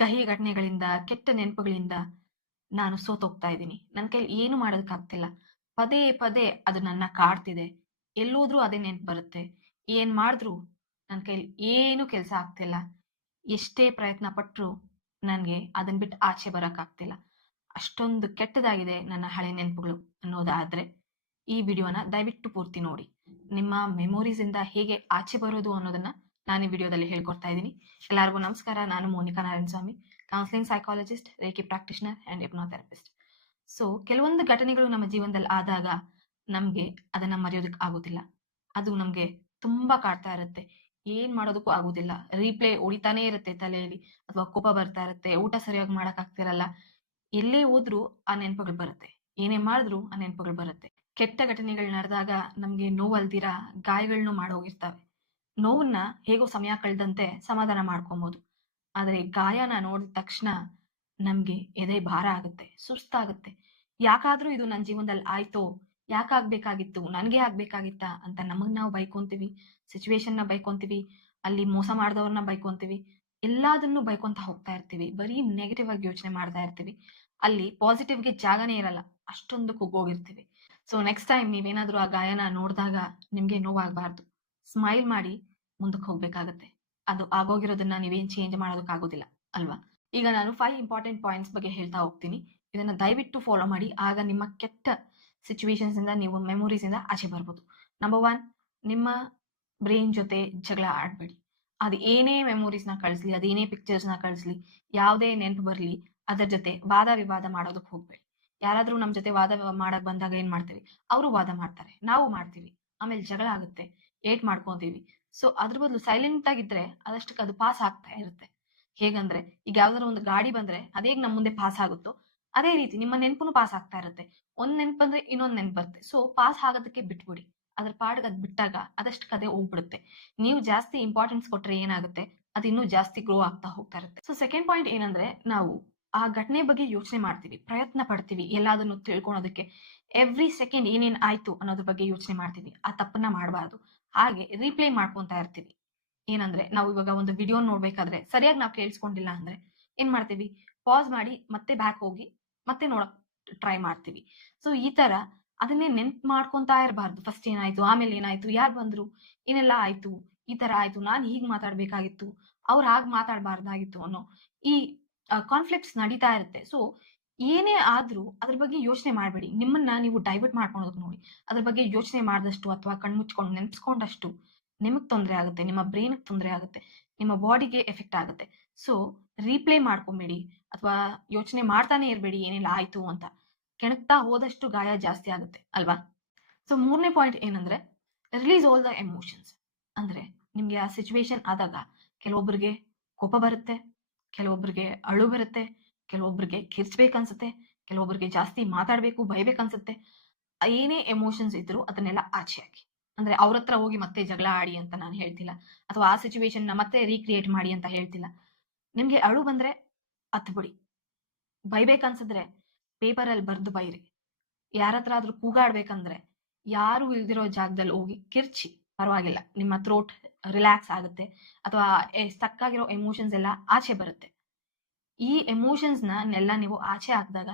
ಕಹಿ ಘಟನೆಗಳಿಂದ, ಕೆಟ್ಟ ನೆನಪುಗಳಿಂದ ನಾನು ಸೋತೋಗ್ತಾ ಇದ್ದೀನಿ. ನನ್ನ ಕೈಲಿ ಏನು ಮಾಡೋದಕ್ಕಾಗ್ತಿಲ್ಲ. ಪದೇ ಪದೇ ಅದು ನನ್ನ ಕಾಡ್ತಿದೆ. ಎಲ್ಲೋದ್ರೂ ಅದೇ ನೆನಪು ಬರುತ್ತೆ. ಏನ್ ಮಾಡಿದ್ರು ನನ್ನ ಕೈಲಿ ಏನು ಕೆಲಸ ಆಗ್ತಿಲ್ಲ. ಎಷ್ಟೇ ಪ್ರಯತ್ನ ಪಟ್ಟರು ನನಗೆ ಅದನ್ನ ಬಿಟ್ಟು ಆಚೆ ಬರೋಕ್ಕಾಗ್ತಿಲ್ಲ. ಅಷ್ಟೊಂದು ಕೆಟ್ಟದಾಗಿದೆ ನನ್ನ ಹಳೆ ನೆನಪುಗಳು ಅನ್ನೋದಾದ್ರೆ ಈ ವಿಡಿಯೋನ ದಯವಿಟ್ಟು ಪೂರ್ತಿ ನೋಡಿ. ನಿಮ್ಮ ಮೆಮೊರೀಸ್ ಇಂದ ಹೇಗೆ ಆಚೆ ಬರೋದು ಅನ್ನೋದನ್ನ ನಾನು ಈ ವಿಡಿಯೋದಲ್ಲಿ ಹೇಳ್ಕೊಡ್ತಾ ಇದ್ದೀನಿ. ಎಲ್ಲರಿಗೂ ನಮಸ್ಕಾರ. ನಾನು Monika Narayana Swamy counselling psychologist reiki practitioner and hypnotherapist so ಕೆಲವೊಂದು ಘಟನೆಗಳು ನಮ್ಮ ಜೀವನದಲ್ಲಿ ಆದಾಗ ನಮಗೆ ಅದನ್ನ ಮರೆಯೋದಕ್ಕೆ ಆಗೋದಿಲ್ಲ. ಅದು ನಮಗೆ ತುಂಬಾ ಕಾಡ್ತಾ ಇರುತ್ತೆ. ಏನು ಮಾಡೋದಕ್ಕೂ ಆಗೋದಿಲ್ಲ. ರೀಪ್ಲೇ ಉಳಿತಾನೇ ಇರುತ್ತೆ ತಲೆಯಲ್ಲಿ ಅಥವಾ ಕೋಪ ಬರ್ತಾ ಇರುತ್ತೆ. ಊಟ ಸರಿಯಾಗಿ ಮಾಡಕ್ ಆಗ್ತಿರಲ್ಲ. ಎಲ್ಲೇ ಹೋದ್ರೂ ಆ ನೆನಪುಗಳು ಬರುತ್ತೆ. ಏನೇ ಮಾಡಿದ್ರು ಆ ನೆನಪುಗಳು ಬರುತ್ತೆ. ಕೆಟ್ಟ ಘಟನೆಗಳು ನಡೆದಾಗ ನಮಗೆ ನೋವಲ್ದಿರ ಗಾಯಗಳನ್ನು ಮಾಡೋಗಿರ್ತವೆ ನೋವನ್ನ ಹೇಗೋ ಸಮಯ ಕಳೆದಂತೆ ಸಮಾಧಾನ ಮಾಡ್ಕೊಬಹುದು ಆದರೆ ಗಾಯನ ನೋಡಿದ ತಕ್ಷಣ ನಮ್ಗೆ ಎದೆ ಭಾರ ಆಗುತ್ತೆ, ಸುಸ್ತಾಗುತ್ತೆ. ಯಾಕಾದ್ರೂ ಇದು ನನ್ನ ಜೀವನದಲ್ಲಿ ಆಯ್ತೋ, ಯಾಕಾಗ್ಬೇಕಾಗಿತ್ತು, ನನ್ಗೆ ಆಗ್ಬೇಕಾಗಿತ್ತ ಅಂತ ನಮಗ್ ನಾವು ಬೈಕೊಂತೀವಿ ನ ಬೈಕೊಂತೀವಿ, ಅಲ್ಲಿ ಮೋಸ ಮಾಡಿದವ್ರನ್ನ ಬೈಕೊಂತೀವಿ, ಎಲ್ಲದನ್ನು ಬೈಕೊಂತ ಹೋಗ್ತಾ ಇರ್ತೀವಿ, ಬರೀ ನೆಗೆಟಿವ್ ಆಗಿ ಯೋಚನೆ ಮಾಡ್ತಾ ಇರ್ತೀವಿ. ಅಲ್ಲಿ ಪಾಸಿಟಿವ್ಗೆ ಜಾಗನೇ ಇರಲ್ಲ ಅಷ್ಟೊಂದು ಕುಗ್ಗೋಗಿರ್ತೀವಿ ಸೊ ನೆಕ್ಸ್ಟ್ ಟೈಮ್ ನೀವೇನಾದ್ರೂ ಆ ಗಾಯನ ನೋಡಿದಾಗ ನಿಮ್ಗೆ ನೋವಾಗಬಾರ್ದು. ಸ್ಮೈಲ್ ಮಾಡಿ ಮುಂದಕ್ಕೆ ಹೋಗ್ಬೇಕಾಗತ್ತೆ. ಅದು ಆಗೋಗಿರೋದನ್ನ ನೀವೇನ್ ಚೇಂಜ್ ಮಾಡೋದಕ್ಕಾಗೋದಿಲ್ಲ, ಅಲ್ವಾ? ಈಗ ನಾನು ಫೈವ್ ಇಂಪಾರ್ಟೆಂಟ್ ಪಾಯಿಂಟ್ಸ್ ಬಗ್ಗೆ ಹೇಳ್ತಾ ಹೋಗ್ತೀನಿ. ಇದನ್ನ ದಯವಿಟ್ಟು ಫಾಲೋ ಮಾಡಿ. ಆಗ ನಿಮ್ಮ ಕೆಟ್ಟ ಸಿಚುವೇಶನ್ಸ್ ಇಂದ ನೀವು ಮೆಮೊರೀಸ್ ಇಂದ ಆಚೆ ಬರ್ಬೋದು. ನಂಬರ್ ಒನ್ ನಿಮ್ಮ ಬ್ರೈನ್ ಜೊತೆ ಜಗಳ ಆಡ್ಬೇಡಿ. ಅದು ಏನೇ ಮೆಮೊರೀಸ್ನ ಕಳಿಸ್ಲಿ ಅದೇನೇ ಪಿಕ್ಚರ್ಸ್ನ ಕಳಿಸ್ಲಿ, ಯಾವುದೇ ನೆನಪು ಬರಲಿ, ಅದರ ಜೊತೆ ವಾದ ವಿವಾದ ಮಾಡೋದಕ್ಕೆ ಹೋಗ್ಬೇಡಿ. ಯಾರಾದ್ರೂ ನಮ್ಮ ಜೊತೆ ವಾದ ಮಾಡಕ್ ಬಂದಾಗ ಏನ್ ಮಾಡ್ತೀವಿ? ಅವರು ವಾದ ಮಾಡ್ತಾರೆ. ನಾವು ಮಾಡ್ತೀವಿ. ಆಮೇಲೆ ಜಗಳ ಆಗುತ್ತೆ. ಏಟ್ ಮಾಡ್ಕೊಂತೀವಿ. ಸೊ ಅದ್ರ ಬದಲು ಸೈಲೆಂಟ್ ಆಗಿದ್ರೆ ಅದಷ್ಟಕ್ಕೆ ಅದು ಪಾಸ್ ಆಗ್ತಾ ಇರುತ್ತೆ. ಹೇಗಂದ್ರೆ, ಈಗ ಯಾವ್ದಾದ್ರು ಒಂದು ಗಾಡಿ ಬಂದ್ರೆ ಅದೇ ನಮ್ಮ ಮುಂದೆ ಪಾಸ್ ಆಗುತ್ತೋ, ಅದೇ ರೀತಿ ನಿಮ್ಮ ನೆನಪುನು ಪಾಸ್ ಆಗ್ತಾ ಇರುತ್ತೆ. ಒಂದ್ ನೆನ್ಪು ಅಂದ್ರೆ ಇನ್ನೊಂದ್ ನೆನ್ಪು ಬರುತ್ತೆ. ಸೊ ಪಾಸ್ ಆಗೋದಕ್ಕೆ ಬಿಟ್ಬಿಡಿ. ಅದ್ರ ಪಾಡ್ಗೆ ಅದ್ ಬಿಟ್ಟಾಗ ಅದಷ್ಟು ಕದೆ ಹೋಗ್ಬಿಡುತ್ತೆ. ನೀವು ಜಾಸ್ತಿ ಇಂಪಾರ್ಟೆನ್ಸ್ ಕೊಟ್ರೆ ಏನಾಗುತ್ತೆ? ಅದು ಇನ್ನೂ ಜಾಸ್ತಿ ಗ್ರೋ ಆಗ್ತಾ ಹೋಗ್ತಾ ಇರುತ್ತೆ. ಸೊ ಸೆಕೆಂಡ್ ಪಾಯಿಂಟ್ ಏನಂದ್ರೆ, ನಾವು ಆ ಘಟನೆ ಬಗ್ಗೆ ಯೋಚನೆ ಮಾಡ್ತೀವಿ, ಪ್ರಯತ್ನ ಪಡ್ತೀವಿ ಎಲ್ಲದನ್ನು ತಿಳ್ಕೊಳೋದಕ್ಕೆ. ಎವ್ರಿ ಸೆಕೆಂಡ್ ಏನೇನ್ ಆಯ್ತು ಅನ್ನೋದ್ರ ಬಗ್ಗೆ ಯೋಚನೆ ಮಾಡ್ತೀವಿ. ಆ ತಪ್ಪನ್ನ ಮಾಡಬಾರ್ದು. ಹಾಗೆ ರೀಪ್ಲೇ ಮಾಡ್ಕೊಂತ ಇರ್ತೀವಿ. ಏನಂದ್ರೆ ನಾವು ಇವಾಗ ಒಂದು ವಿಡಿಯೋ ನೋಡ್ಬೇಕಾದ್ರೆ ಸರಿಯಾಗಿ ನಾವು ಕೇಳಿಸ್ಕೊಂಡಿಲ್ಲ ಅಂದ್ರೆ ಏನ್ ಮಾಡ್ತೀವಿ? ಪಾಸ್ ಮಾಡಿ ಮತ್ತೆ ಬ್ಯಾಕ್ ಹೋಗಿ ಮತ್ತೆ ನೋಡಕ್ ಟ್ರೈ ಮಾಡ್ತೀವಿ. ಸೊ ಈ ತರ ಅದನ್ನೇ ನೆನ್ಪ್ ಮಾಡ್ಕೊಂತ ಇರಬಾರ್ದು. ಫಸ್ಟ್ ಏನಾಯ್ತು? ಆಮೇಲೆ ಏನಾಯ್ತು? ಯಾರು ಬಂದ್ರು? ಏನೆಲ್ಲ ಆಯ್ತು? ಈ ತರ ಆಯ್ತು. ನಾನ್ ಹೀಗ್ ಮಾತಾಡ್ಬೇಕಾಗಿತ್ತು. ಅವ್ರು ಹಾಗ್ ಮಾತಾಡ್ಬಾರ್ದಾಗಿತ್ತು ಅನ್ನೋ ಈ ಕಾನ್ಫ್ಲಿಕ್ಟ್ಸ್ ನಡೀತಾ ಇರುತ್ತೆ. ಸೊ ಏನೇ ಆದ್ರೂ ಅದ್ರ ಬಗ್ಗೆ ಯೋಚನೆ ಮಾಡಬೇಡಿ. ನಿಮ್ಮನ್ನ ನೀವು ಡೈವರ್ಟ್ ಮಾಡ್ಕೊಳೋದಕ್ಕೆ ನೋಡಿ. ಅದ್ರ ಬಗ್ಗೆ ಯೋಚನೆ ಮಾಡಿದಷ್ಟು ಅಥವಾ ಕಣ್ಮುಚ್ಕೊಂಡು ನೆನ್ಸ್ಕೊಂಡಷ್ಟು ನಿಮಗ್ ತೊಂದರೆ ಆಗುತ್ತೆ, ನಿಮ್ಮ ಬ್ರೈನ್ ತೊಂದರೆ ಆಗುತ್ತೆ, ನಿಮ್ಮ ಬಾಡಿಗೆ ಎಫೆಕ್ಟ್ ಆಗುತ್ತೆ. ಸೊ ರೀಪ್ಲೇ ಮಾಡ್ಕೊಂಬೇಡಿ ಅಥವಾ ಯೋಚನೆ ಮಾಡ್ತಾನೆ ಇರಬೇಡಿ, ಏನೆಲ್ಲ ಆಯ್ತು ಅಂತ. ಕೆಣಕ್ತಾ ಹೋದಷ್ಟು ಗಾಯ ಜಾಸ್ತಿ ಆಗುತ್ತೆ, ಅಲ್ವಾ? ಸೊ ಮೂರನೇ ಪಾಯಿಂಟ್ ಏನಂದ್ರೆ ರಿಲೀಸ್ ಆಲ್ ದ ಎಮೋಷನ್ಸ್ ಅಂದ್ರೆ, ನಿಮ್ಗೆ ಆ ಸಿಚುವೇಶನ್ ಆದಾಗ ಕೆಲವೊಬ್ಬರಿಗೆ ಕೋಪ ಬರುತ್ತೆ ಕೆಲವೊಬ್ಬರಿಗೆ ಅಳು ಬರುತ್ತೆ ಕೆಲವೊಬ್ಬರಿಗೆ ಕಿರ್ಚ್ಬೇಕನ್ಸುತ್ತೆ ಕೆಲವೊಬ್ಬರಿಗೆ ಜಾಸ್ತಿ ಮಾತಾಡ್ಬೇಕು, ಬೈಬೇಕನ್ಸುತ್ತೆ. ಏನೇ ಎಮೋಷನ್ಸ್ ಇದ್ರು ಅದನ್ನೆಲ್ಲ ಆಚೆ ಹಾಕಿ ಅಂದ್ರೆ ಅವ್ರ ಹತ್ರ ಹೋಗಿ ಮತ್ತೆ ಜಗಳ ಆಡಿ ಅಂತ ನಾನು ಹೇಳ್ತಿಲ್ಲ. ಅಥವಾ ಆ ಸಿಚುವೇಶನ್ನ ಮತ್ತೆ ರೀಕ್ರಿಯೇಟ್ ಮಾಡಿ ಅಂತ ಹೇಳ್ತಿಲ್ಲ. ನಿಮ್ಗೆ ಅಳು ಬಂದ್ರೆ ಅತ್ ಬಿಡಿ ಬೈಬೇಕನ್ಸಿದ್ರೆ ಪೇಪರ್ ಅಲ್ಲಿ ಬರ್ದು ಬೈರಿ. ಯಾರ ಹತ್ರ ಆದ್ರೂ ಕೂಗಾಡ್ಬೇಕಂದ್ರೆ ಯಾರು ಇಲ್ದಿರೋ ಜಾಗದಲ್ಲಿ ಹೋಗಿ ಕಿರ್ಚಿ. ಪರವಾಗಿಲ್ಲ, ನಿಮ್ಮ ಥ್ರೋಟ್ ರಿಲ್ಯಾಕ್ಸ್ ಆಗುತ್ತೆ. ಅಥವಾ ಸ್ಟಕ್ ಆಗಿರೋ ಎಮೋಷನ್ಸ್ ಎಲ್ಲ ಆಚೆ ಬರುತ್ತೆ. ಈ ಎಮೋಷನ್ಸ್ ನೆಲ್ಲ ನೀವು ಆಚೆ ಹಾಕಿದಾಗ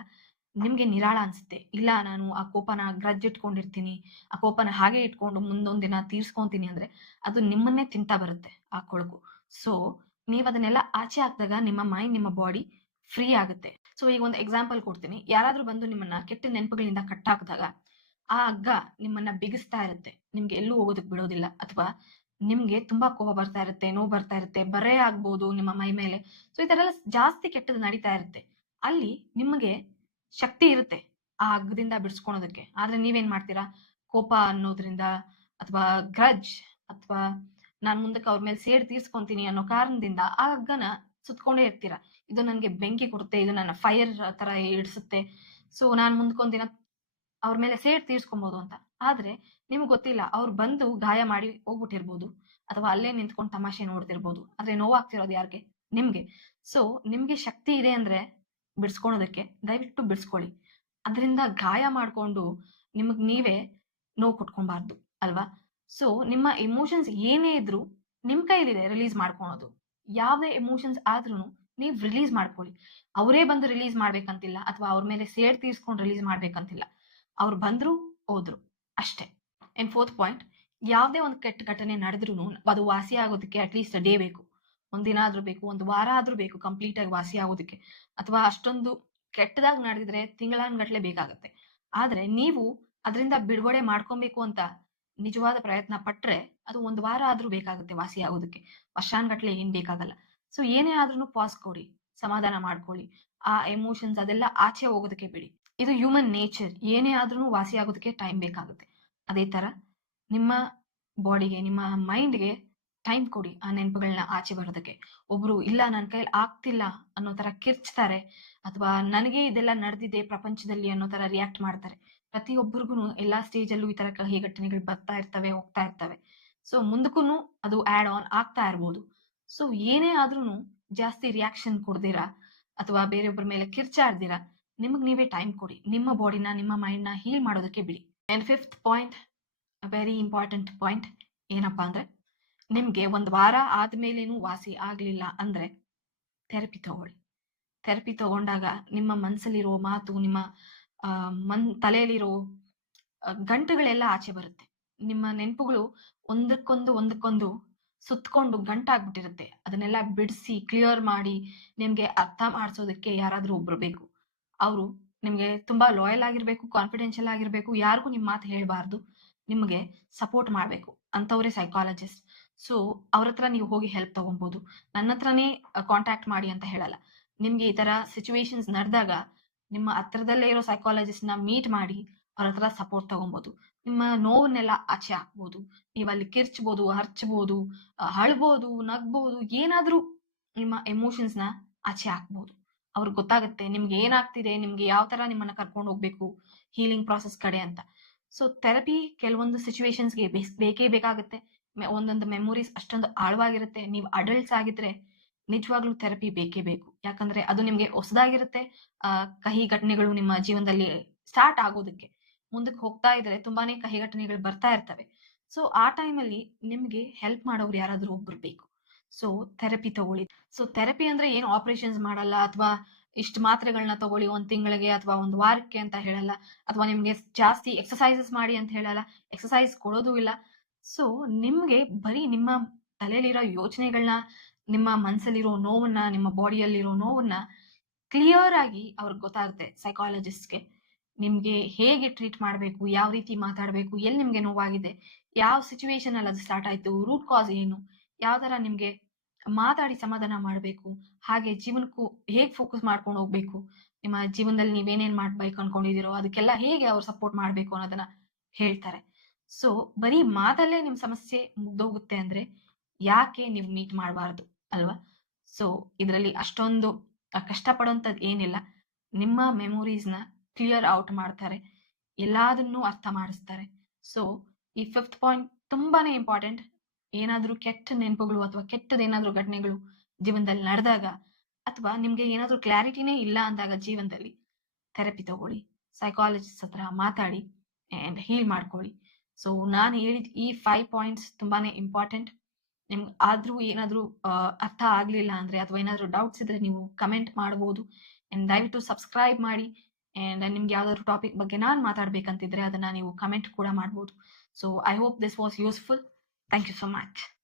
ನಿಮ್ಗೆ ನಿರಾಳ ಅನ್ಸುತ್ತೆ. ಇಲ್ಲ, ನಾನು ಆ ಕೋಪನ ಗ್ರಜ್ ಇಟ್ಕೊಂಡಿರ್ತೀನಿ ಆ ಕೋಪನ ಹಾಗೆ ಇಟ್ಕೊಂಡು ಮುಂದೊಂದ್ ದಿನ ತೀರ್ಸ್ಕೊಂತೀನಿ ಅಂದ್ರೆ ಅದು ನಿಮ್ಮನ್ನೇ ತಿಂತಾ ಬರುತ್ತೆ ಆ ಕೊಳಕು. ಸೊ ನೀವ್ ಅದನ್ನೆಲ್ಲ ಆಚೆ ಹಾಕಿದಾಗ ನಿಮ್ಮ ಮೈಂಡ್ ನಿಮ್ಮ ಬಾಡಿ ಫ್ರೀ ಆಗುತ್ತೆ. ಸೊ ಈಗ ಒಂದು ಎಕ್ಸಾಂಪಲ್ ಕೊಡ್ತೀನಿ. ಯಾರಾದ್ರೂ ಬಂದು ನಿಮ್ಮನ್ನ ಕೆಟ್ಟ ನೆನಪುಗಳಿಂದ ಕಟ್ಟಾಕಿದಾಗ ಆ ಹಗ್ಗ ನಿಮ್ಮನ್ನ ಬಿಗಿಸ್ತಾ ಇರುತ್ತೆ. ನಿಮ್ಗೆ ಎಲ್ಲೂ ಹೋಗೋದಕ್ಕೆ ಬಿಡೋದಿಲ್ಲ. ಅಥವಾ ನಿಮ್ಗೆ ತುಂಬಾ ಕೋಪ ಬರ್ತಾ ಇರುತ್ತೆ, ನೋವು ಬರ್ತಾ ಇರುತ್ತೆ, ಬರೇ ಆಗ್ಬೋದು ನಿಮ್ಮ ಮೈ ಮೇಲೆ. ಸೊ ಈ ತರ ಎಲ್ಲ ಜಾಸ್ತಿ ಕೆಟ್ಟದ್ದು ನಡೀತಾ ಇರುತ್ತೆ. ಅಲ್ಲಿ ನಿಮಗೆ ಶಕ್ತಿ ಇರುತ್ತೆ ಆ ಹಗ್ಗದಿಂದ ಬಿಡಿಸ್ಕೊಳೋದಕ್ಕೆ. ಆದ್ರೆ ನೀವೇನ್ ಮಾಡ್ತೀರಾ? ಕೋಪ ಅನ್ನೋದ್ರಿಂದ ಅಥವಾ ಗ್ರಜ್ ಅಥವಾ ನಾನ್ ಮುಂದಕ್ಕೆ ಅವ್ರ ಮೇಲೆ ಸೇಡ್ ತೀರ್ಸ್ಕೊಂತೀನಿ ಅನ್ನೋ ಕಾರಣದಿಂದ ಆ ಹಗ್ಗನ ಸುತ್ಕೊಂಡೇ ಇರ್ತೀರಾ? ಇದು ನನ್ಗೆ ಬೆಂಕಿ ಕೊಡುತ್ತೆ, ಇದು ನನ್ನ ಫೈರ್ ತರ ಇಡ್ಸುತ್ತೆ ಸೊ ನಾನ್ ಮುಂದ್ಕೊಂದಿನ ಅವ್ರ ಮೇಲೆ ಸೇಡ್ ತೀರ್ಸ್ಕೊಬಹುದು ಅಂತ. ಆದ್ರೆ ನಿಮ್ಗೆ ಗೊತ್ತಿಲ್ಲ, ಅವ್ರು ಬಂದು ಗಾಯ ಮಾಡಿ ಹೋಗ್ಬಿಟ್ಟಿರ್ಬೋದು ಅಥವಾ ಅಲ್ಲೇ ನಿಂತ್ಕೊಂಡು ತಮಾಷೆ ನೋಡ್ತಿರ್ಬೋದು. ಆದ್ರೆ ನೋವಾಗ್ತಿರೋದು ಯಾರಿಗೆ? ನಿಮ್ಗೆ. ಸೊ ನಿಮ್ಗೆ ಶಕ್ತಿ ಇದೆ ಅಂದ್ರೆ ಬಿಡಿಸ್ಕೊಳೋದಕ್ಕೆ ದಯವಿಟ್ಟು ಬಿಡಿಸ್ಕೊಳ್ಳಿ. ಅದರಿಂದ ಗಾಯ ಮಾಡ್ಕೊಂಡು ನಿಮಗ್ ನೀವೇ ನೋವು ಕೊಟ್ಕೊಬಾರ್ದು ಅಲ್ವಾ? ಸೊ ನಿಮ್ಮ ಎಮೋಷನ್ಸ್ ಏನೇ ಇದ್ರು ನಿಮ್ ಕೈಲಿದೆ ರಿಲೀಸ್ ಮಾಡ್ಕೊಳೋದು. ಯಾವುದೇ ಎಮೋಷನ್ಸ್ ಆದ್ರೂ ನೀವು ರಿಲೀಸ್ ಮಾಡ್ಕೊಳ್ಳಿ. ಅವರೇ ಬಂದು ರಿಲೀಸ್ ಮಾಡ್ಬೇಕಂತಿಲ್ಲ ಅಥವಾ ಅವ್ರ ಮೇಲೆ ಸೇಡ್ ತೀರ್ಸ್ಕೊಂಡು ರಿಲೀಸ್ ಮಾಡ್ಬೇಕಂತಿಲ್ಲ. ಅವ್ರು ಬಂದ್ರು, ಹೋದ್ರು. ಅಷ್ಟೇ. ಅಂಡ್ ಫೋರ್ತ್ ಪಾಯಿಂಟ್ ಯಾವುದೇ ಒಂದು ಕೆಟ್ಟ ಘಟನೆ ನಡೆದ್ರೂ ಅದು ವಾಸಿ ಆಗೋದಕ್ಕೆ ಅಟ್ಲೀಸ್ಟ್ ಡೇ ಬೇಕು. ಒಂದಿನ ಆದ್ರೂ ಬೇಕು, ಒಂದು ವಾರ ಆದ್ರೂ ಬೇಕು ಕಂಪ್ಲೀಟ್ ಆಗಿ ವಾಸಿ ಆಗೋದಕ್ಕೆ ಅಥವಾ ಅಷ್ಟೊಂದು ಕೆಟ್ಟದಾಗಿ ನಡೆದಿದ್ರೆ ತಿಂಗಳಾನ್ಗಟ್ಲೆ ಬೇಕಾಗತ್ತೆ. ಆದ್ರೆ ನೀವು ಅದರಿಂದ ಬಿಡುಗಡೆ ಮಾಡ್ಕೊಬೇಕು ಅಂತ ನಿಜವಾದ ಪ್ರಯತ್ನ ಪಟ್ರೆ ಅದು ಒಂದು ವಾರ ಆದ್ರೂ ಬೇಕಾಗುತ್ತೆ ವಾಸಿ ಆಗೋದಕ್ಕೆ ವರ್ಷಾನ್ಗಟ್ಲೆ ಏನ್ ಬೇಕಾಗಲ್ಲ. ಸೊ ಏನೇ ಆದ್ರೂ ಪಾಸ್ ಕೊಡಿ, ಸಮಾಧಾನ ಮಾಡ್ಕೊಳ್ಳಿ. ಆ ಎಮೋಷನ್ಸ್ ಅದೆಲ್ಲ ಆಚೆ ಹೋಗೋದಕ್ಕೆ ಬಿಡಿ. ಇದು ಹ್ಯೂಮನ್ ನೇಚರ್ ಏನೇ ಆದ್ರೂ ವಾಸಿ ಆಗೋದಕ್ಕೆ ಟೈಮ್ ಬೇಕಾಗುತ್ತೆ. ಅದೇ ತರ ನಿಮ್ಮ ಬಾಡಿಗೆ ನಿಮ್ಮ ಮೈಂಡ್ಗೆ ಟೈಮ್ ಕೊಡಿ ಆ ನೆನಪುಗಳನ್ನ ಆಚೆ ಬರೋದಕ್ಕೆ. ಒಬ್ರು ಇಲ್ಲ ನನ್ನ ಕೈಲಿ ಆಗ್ತಿಲ್ಲ ಅನ್ನೋ ತರ ಕಿರ್ಚ್ತಾರೆ ಅಥವಾ ನನಗೆ ಇದೆಲ್ಲ ನಡೆದಿದೆ ಪ್ರಪಂಚದಲ್ಲಿ ಅನ್ನೋ ತರ ರಿಯಾಕ್ಟ್ ಮಾಡ್ತಾರೆ. ಪ್ರತಿಯೊಬ್ಬರಿಗೂ ಎಲ್ಲಾ ಸ್ಟೇಜ್ ಅಲ್ಲೂ ಈ ತರ ಕಹಿ ಘಟನೆಗಳು ಬರ್ತಾ ಇರ್ತವೆ, ಹೋಗ್ತಾ ಇರ್ತವೆ. ಸೊ ಮುಂದಕ್ಕೂ ಅದು ಆಡ್ ಆನ್ ಆಗ್ತಾ ಇರ್ಬೋದು. ಸೊ ಏನೇ ಆದ್ರೂ ಜಾಸ್ತಿ ರಿಯಾಕ್ಷನ್ ಕೊಡ್ದಿರಾ ಅಥವಾ ಬೇರೆಯೊಬ್ಬರ ಮೇಲೆ ಕಿರ್ಚಾಡ್ದಿರಾ, ನಿಮಗ್ ನೀವೇ ಟೈಮ್ ಕೊಡಿ. ನಿಮ್ಮ ಬಾಡಿನ ನಿಮ್ಮ ಮೈಂಡ್ನ ಹೀಲ್ ಮಾಡೋದಕ್ಕೆ ಬಿಡಿ. And fifth point very important point ಏನಪ್ಪ ಅಂದರೆ, ನಿಮಗೆ ಒಂದು ವಾರ ಆದ್ಮೇಲೇನು ವಾಸಿ ಆಗಲಿಲ್ಲ ಅಂದರೆ ಥೆರಪಿ ತಗೊಳ್ಳಿ. ಥೆರಪಿ ತಗೊಂಡಾಗ ನಿಮ್ಮ ಮನಸ್ಸಲ್ಲಿರೋ ಮಾತು, ನಿಮ್ಮ ಮನ್, ತಲೆಯಲ್ಲಿರೋ ಗಂಟುಗಳೆಲ್ಲ ಆಚೆ ಬರುತ್ತೆ. ನಿಮ್ಮ ನೆನಪುಗಳು ಒಂದಕ್ಕೊಂದು ಒಂದಕ್ಕೊಂದು ಸುತ್ತಕೊಂಡು ಗಂಟಾಗ್ಬಿಟ್ಟಿರುತ್ತೆ. ಅದನ್ನೆಲ್ಲ ಬಿಡಿಸಿ ಕ್ಲಿಯರ್ ಮಾಡಿ ನಿಮ್ಗೆ ಅರ್ಥ ಮಾಡಿಸೋದಕ್ಕೆ ಯಾರಾದ್ರೂ ಒಬ್ರು ಬೇಕು. ಅವರು ನಿಮ್ಗೆ ತುಂಬಾ ಲಾಯಲ್ ಆಗಿರ್ಬೇಕು ಕಾನ್ಫಿಡೆನ್ಷಿಯಲ್ ಆಗಿರ್ಬೇಕು, ಯಾರಿಗೂ ನಿಮ್ಮ ಮಾತು ಹೇಳಬಾರ್ದು. ನಿಮ್ಗೆ ಸಪೋರ್ಟ್ ಮಾಡ್ಬೇಕು. ಅಂತವರೇ ಸೈಕಾಲಜಿಸ್ಟ್ ಸೊ ಅವ್ರ ಹತ್ರ ನೀವು ಹೋಗಿ ಹೆಲ್ಪ್ ತಗೊಬಹುದು ನನ್ನ ಹತ್ರನೇ ಕಾಂಟ್ಯಾಕ್ಟ್ ಮಾಡಿ ಅಂತ ಹೇಳಲ್ಲ. ನಿಮ್ಗೆ ಈ ತರ ಸಿಚುವೇಶನ್ಸ್ ನಡೆದಾಗ ನಿಮ್ಮ ಹತ್ರದಲ್ಲೇ ಇರೋ ಸೈಕಾಲಜಿಸ್ಟ್ನ ಮೀಟ್ ಮಾಡಿ ಅವ್ರ ಹತ್ರ ಸಪೋರ್ಟ್ ತಗೊಬಹುದು ನಿಮ್ಮ ನೋವನ್ನೆಲ್ಲ ಆಚೆ ಹಾಕ್ಬೋದು ನೀವು ಅಲ್ಲಿ ಕಿರ್ಚ್ಬೋದು, ಹರ್ಚ್ಬೋದು ಹಳ್ಬೋದು ನಗ್ಬೋದು, ಏನಾದ್ರೂ ನಿಮ್ಮ ಎಮೋಷನ್ಸ್ನ ಆಚೆ ಹಾಕ್ಬೋದು. ಅವ್ರಿಗೆ ಗೊತ್ತಾಗುತ್ತೆ, ನಿಮ್ಗೆ ಏನಾಗ್ತಿದೆ, ನಿಮ್ಗೆ ಯಾವ ತರ ನಿಮ್ಮನ್ನ ಕರ್ಕೊಂಡು ಹೋಗ್ಬೇಕು ಹೀಲಿಂಗ್ ಪ್ರಾಸೆಸ್ ಕಡೆ ಅಂತ. ಸೊ ಥೆರಪಿ ಕೆಲವೊಂದು ಸಿಚುವೇಶನ್ಸ್ಗೆ ಬೇಕೇ ಬೇಕಾಗುತ್ತೆ. ಒಂದೊಂದು ಮೆಮೊರೀಸ್ ಅಷ್ಟೊಂದು ಆಳವಾಗಿರುತ್ತೆ. ನೀವು ಅಡಲ್ಟ್ಸ್ ಆಗಿದ್ರೆ ನಿಜವಾಗ್ಲೂ ಥೆರಪಿ ಬೇಕೇ ಬೇಕು. ಯಾಕಂದ್ರೆ ಅದು ನಿಮ್ಗೆ ಹೊಸದಾಗಿರುತ್ತೆ. ಕಹಿ ಘಟನೆಗಳು ನಿಮ್ಮ ಜೀವನದಲ್ಲಿ ಸ್ಟಾರ್ಟ್ ಆಗೋದಕ್ಕೆ. ಮುಂದಕ್ಕೆ ಹೋಗ್ತಾ ಇದ್ರೆ ತುಂಬಾನೇ ಕಹಿ ಘಟನೆಗಳು ಬರ್ತಾ ಇರ್ತವೆ. ಸೊ ಆ ಟೈಮಲ್ಲಿ ನಿಮ್ಗೆ ಹೆಲ್ಪ್ ಮಾಡೋರು ಯಾರಾದ್ರೂ ಒಬ್ರು ಬೇಕು. ಸೊ ಥೆರಪಿ ತಗೊಳ್ಳಿ. ಸೊ ಥೆರಪಿ ಅಂದ್ರೆ ಏನು? ಆಪರೇಷನ್ಸ್ ಮಾಡಲ್ಲ ಅಥವಾ ಇಷ್ಟು ಮಾತ್ರೆಗಳನ್ನ ತಗೊಳ್ಳಿ, ಒಂದು ತಿಂಗಳಿಗೆ ಅಥವಾ ಒಂದು ವಾರಕ್ಕೆ ಅಂತ ಹೇಳಲ್ಲ. ಅಥವಾ ನಿಮ್ಗೆ ಜಾಸ್ತಿ ಎಕ್ಸಸೈಸಸ್ ಮಾಡಿ ಅಂತ ಹೇಳಲ್ಲ. ಎಕ್ಸಸೈಸ್ ಕೊಡೋದು ಇಲ್ಲ. ಸೊ ನಿಮ್ಗೆ ಬರೀ ನಿಮ್ಮ ತಲೆಯಲ್ಲಿರೋ ಯೋಚನೆಗಳನ್ನ ನಿಮ್ಮ ಮನ್ಸಲ್ಲಿರೋ ನೋವನ್ನ, ನಿಮ್ಮ ಬಾಡಿಯಲ್ಲಿರೋ ನೋವನ್ನ ಕ್ಲಿಯರ್ ಆಗಿ ಅವ್ರಿಗೆ ಗೊತ್ತಾಗುತ್ತೆ ಸೈಕಾಲಜಿಸ್ಟ್ಗೆ ನಿಮ್ಗೆ ಹೇಗೆ ಟ್ರೀಟ್ ಮಾಡಬೇಕು, ಯಾವ ರೀತಿ ಮಾತಾಡಬೇಕು ಎಲ್ಲಿ ನಿಮ್ಗೆ ನೋವಾಗಿದೆ, ಯಾವ ಸಿಚುವೇಶನ್ ಅಲ್ಲಿ ಅದು ಸ್ಟಾರ್ಟ್ ಆಯ್ತು ರೂಟ್ ಕಾಸ್ ಏನು? ಯಾವ ನಿಮ್ಗೆ ಮಾತಾಡಿ ಸಮಾಧಾನ ಮಾಡಬೇಕು, ಹಾಗೆ ಜೀವನಕ್ಕೂ ಹೇಗ್ ಫೋಕಸ್ ಮಾಡ್ಕೊಂಡು ಹೋಗ್ಬೇಕು, ನಿಮ್ಮ ಜೀವನದಲ್ಲಿ ನೀವೇನೇನ್ ಮಾಡ್ಬೇಕು ಅನ್ಕೊಂಡಿದೀರೋ ಅದಕ್ಕೆಲ್ಲ ಹೇಗೆ ಅವ್ರು ಸಪೋರ್ಟ್ ಮಾಡ್ಬೇಕು ಅನ್ನೋದನ್ನ ಹೇಳ್ತಾರೆ. ಸೊ ಬರೀ ಮಾತಲ್ಲೇ ನಿಮ್ ಸಮಸ್ಯೆ ಮುಗ್ದೋಗುತ್ತೆ ಅಂದ್ರೆ ಯಾಕೆ ನೀವು ಮೀಟ್ ಮಾಡಬಾರ್ದು ಅಲ್ವಾ? ಸೊ ಇದರಲ್ಲಿ ಅಷ್ಟೊಂದು ಕಷ್ಟಪಡೋಂಥದ್ದು ಏನಿಲ್ಲ. ನಿಮ್ಮ ಮೆಮೊರೀಸ್ನ ಕ್ಲಿಯರ್ ಔಟ್ ಮಾಡ್ತಾರೆ, ಎಲ್ಲಾದನ್ನೂ ಅರ್ಥ ಮಾಡಿಸ್ತಾರೆ. ಸೊ ಈ ಫಿಫ್ತ್ ಪಾಯಿಂಟ್ ತುಂಬಾನೇ ಇಂಪಾರ್ಟೆಂಟ್ ಏನಾದ್ರೂ ಕೆಟ್ಟ ನೆನಪುಗಳು ಅಥವಾ ಕೆಟ್ಟದೇನಾದ್ರೂ ಘಟನೆಗಳು ಜೀವನದಲ್ಲಿ ನಡೆದಾಗ ಅಥವಾ ನಿಮ್ಗೆ ಏನಾದ್ರೂ ಕ್ಲಾರಿಟಿನೇ ಇಲ್ಲ ಅಂದಾಗ ಜೀವನದಲ್ಲಿ ಥೆರಪಿ ತಗೊಳ್ಳಿ, ಸೈಕಾಲಜಿಸ್ಟ್ ಹತ್ರ ಮಾತಾಡಿ ಅಂಡ್ ಹೀಲ್ ಮಾಡ್ಕೊಳ್ಳಿ. ಸೊ ನಾನು ಹೇಳಿದ ಈ ಫೈವ್ ಪಾಯಿಂಟ್ಸ್ ತುಂಬಾನೇ ಇಂಪಾರ್ಟೆಂಟ್ ನಿಮ್ಗೆ ಆದ್ರೂ ಏನಾದ್ರೂ ಅರ್ಥ ಆಗ್ಲಿಲ್ಲ ಅಂದ್ರೆ ಅಥವಾ ಏನಾದ್ರೂ ಡೌಟ್ಸ್ ಇದ್ರೆ ನೀವು ಕಮೆಂಟ್ ಮಾಡಬಹುದು ಅಂಡ್ ದಯವಿಟ್ಟು ಸಬ್ಸ್ಕ್ರೈಬ್ ಮಾಡಿ ಅಂಡ್ ನಿಮ್ಗೆ ಯಾವ್ದಾದ್ರು ಟಾಪಿಕ್ ಬಗ್ಗೆ ನಾನು ಮಾತಾಡ್ಬೇಕಂತಿದ್ರೆ ಅದನ್ನ ನೀವು ಕಮೆಂಟ್ ಕೂಡ ಮಾಡ್ಬೋದು. So I hope this was useful Thank you so much.